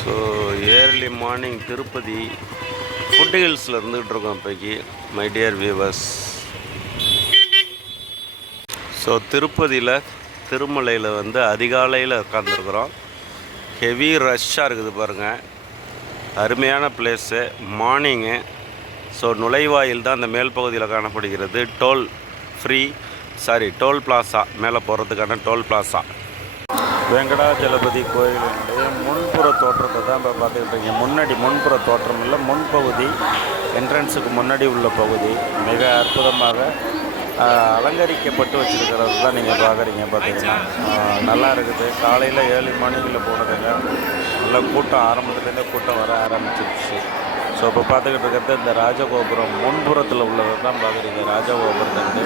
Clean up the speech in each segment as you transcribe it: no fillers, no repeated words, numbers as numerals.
So early morning Tirupati foot ஹில்ஸில் இருந்துகிட்டு இருக்கோம் இப்போக்கி மை டியர் வியூவர்ஸ். ஸோ திருப்பதியில் திருமலையில் அதிகாலையில் உட்காந்துருக்குறோம். ஹெவி ரஷ்ஷாக இருக்குது பாருங்கள். அருமையான பிளேஸு. மார்னிங்கு. ஸோ நுழைவாயில் தான் அந்த மேல் பகுதியில் காணப்படுகிறது. டோல் பிளாசா மேலே போகிறதுக்கான டோல் பிளாசா. வெங்கடாஜலபதி கோயிலுடைய முன்புற தோற்றத்தை தான் இப்போ பார்த்துக்கிட்டு இருக்கீங்க. முன்புற தோற்றம் இல்லை, முன்பகுதி, என்ட்ரன்ஸுக்கு முன்னாடி உள்ள பகுதி மிக அற்புதமாக அலங்கரிக்கப்பட்டு வச்சுருக்கிறது தான் நீங்கள் பார்க்குறீங்க. பார்த்தீங்கன்னா நல்லா இருக்குது. காலையில் 7 மணிக்குள்ளே போனதுங்க நல்லா கூட்டம், ஆரம்பத்துலேருந்தே கூட்டம் வர ஆரம்பிச்சிருச்சு. ஸோ இப்போ பார்த்துக்கிட்டு இருக்கிறது இந்த ராஜகோபுரம் முன்புறத்தில் உள்ளதை தான் பார்க்குறீங்க. ராஜகோபுரத்துக்கு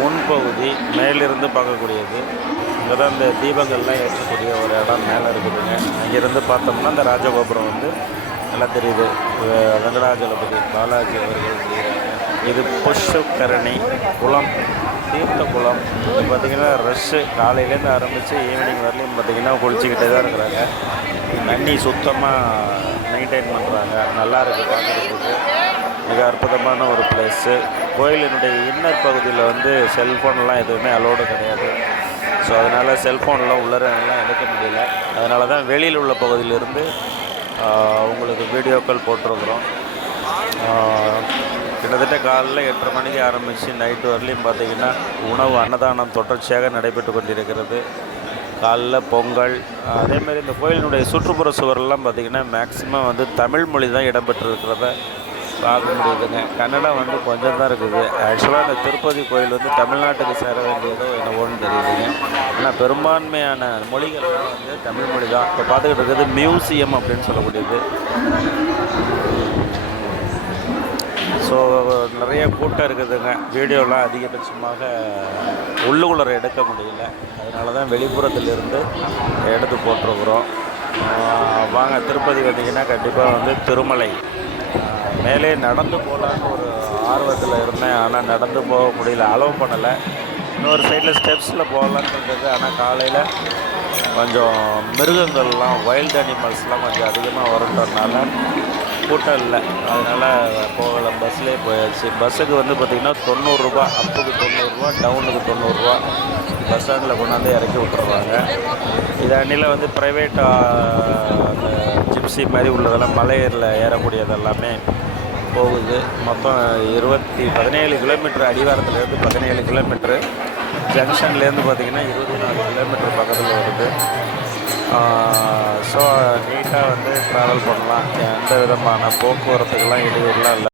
முன்பகுதி மேலிருந்து பார்க்கக்கூடியது. இங்கே தான் இந்த தீபங்கள்லாம் ஏற்றக்கூடிய ஒரு இடம் மேலே இருக்குதுங்க. அங்கேருந்து பார்த்தோம்னா இந்த ராஜகோபுரம் நல்லா தெரியுது. வெங்கடாஜலபதி பாலாஜி அவர்கள் செய்கிறாங்க. இது புஷ்கரணி குளம், தீர்த்த குளம். இது பார்த்திங்கன்னா ரஷ்ஷு. காலையிலேருந்து ஆரம்பித்து ஈவினிங் வரலையும் பார்த்திங்கன்னா குளிச்சிக்கிட்டே தான் இருக்கிறாங்க. தண்ணி சுத்தமாக மெயின்டைன் பண்ணுறாங்க. நல்லா இருக்குது பார்க்குறதுக்கு. மிக அற்புதமான ஒரு பிளேஸு. கோயிலினுடைய இன்னர் பகுதியில் செல்ஃபோன்லாம் எதுவுமே அலோடு கிடையாது. ஸோ அதனால் செல்ஃபோன்லாம் உள்ளரெல்லாம் எடுக்க முடியல. அதனால தான் வெளியில் உள்ள பகுதியிலிருந்து உங்களுக்கு வீடியோக்கள் போட்டிருக்கிறோம். கிட்டத்தட்ட காலையில் 8:30 மணிக்கு ஆரம்பித்து நைட்டு வரலையும் பார்த்திங்கன்னா உணவு அன்னதானம் தொடர்ச்சியாக நடைபெற்று கொண்டிருக்கிறது. காலைல பொங்கல். அதேமாதிரி இந்த கோயிலினுடைய சுற்றுப்புற சுவரெல்லாம் பார்த்திங்கன்னா மேக்ஸிமம் தமிழ் மொழி தான் இடம்பெற்றிருக்கிறத பார்க்க முடியுதுங்க. கன்னடம் கொஞ்சம் தான் இருக்குது. ஆக்சுவலாக இந்த திருப்பதி கோயில் தமிழ்நாட்டுக்கு சேர வேண்டியதோ என்னவோன்னு தெரியுதுங்க. ஆனால் பெரும்பான்மையான மொழிகள் தமிழ் மொழி தான். இப்போ பார்த்துக்கிட்டு இருக்கிறது மியூசியம் அப்படின்னு சொல்லக்கூடியது. ஸோ நிறைய கூட்டம் இருக்குதுங்க. வீடியோலாம் அதிகபட்சமாக உள்ளுக்குள்ளே எடுக்க முடியல. அதனால தான் வெளிப்புறத்திலிருந்து எடுத்து போட்டிருக்குறோம். வாங்க, திருப்பதி வந்தீங்கன்னா கண்டிப்பாக திருமலை மேலே நடந்து போகலான்னு ஒரு ஆர்வத்தில் இருந்தேன். ஆனால் நடந்து போக முடியல, அலோவ் பண்ணலை. இன்னொரு சைடில் ஸ்டெப்ஸில் போகலான்னு இருந்தது. ஆனால் காலையில் கொஞ்சம் மிருகங்கள்லாம், வைல்டு அனிமல்ஸ்லாம் கொஞ்சம் அதிகமாக வரன்றதுனால கூட்டம் இல்லை. அதனால் போகலை, பஸ்லேயே போயாச்சு. பஸ்ஸுக்கு பார்த்திங்கன்னா 90 ரூபா, அப்புக்கு 90 ரூபா, டவுனுக்கு 90 ரூபா. பஸ் ஸ்டாண்டில் கொண்டாந்து இறக்கி விட்டுருவாங்க. இது அன்னியில் ப்ரைவேட் ஜிப்சி மாதிரி உள்ளதெல்லாம் மலையில் ஏறக்கூடியதெல்லாமே போகுது. மொத்தம் 17 கிலோமீட்டர். அடிவாரத்துலேருந்து 17 கிலோமீட்ரு. ஜங்ஷன்லேருந்து பார்த்திங்கன்னா 24 கிலோமீட்டர் பக்கத்தில் வருது. ஸோ நீட்டாக ட்ராவல் பண்ணலாம். எந்த விதமான போக்குவரத்துக்கெல்லாம் இடையூறுலாம் இல்லை.